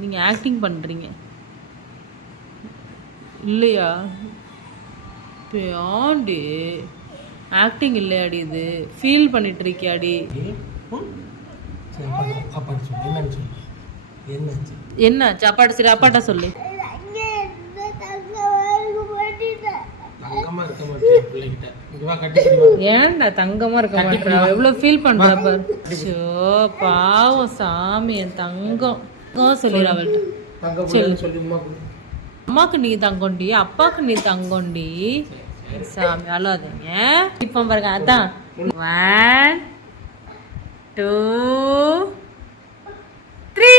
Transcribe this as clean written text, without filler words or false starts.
நீங்கள் ஆக்டிங் பண்ணுறீங்க இல்லையா? ஆண்டி ஆக்டிங் இல்லையாடி, இது ஃபீல் பண்ணிட்டு இருக்கியாடி? என்னாச்சு? அப்பாட்ட சரி, அப்பாட்ட சொல்லு. ஏன்டா தங்கமா இருக்க மாட்டா? எவ்வளவு ஃபீல் பண்றா பாரு. பாவம் சாமி, என் தங்கம் சொல்லிடு அவள்கிட்ட சொல்லு. அம்மாக்கு நீ தங்கோண்டி, அப்பாக்கு நீ தங்கோண்டி. சாமி அழாதீங்க. இப்போ பாருங்க, அதான் 1 2 3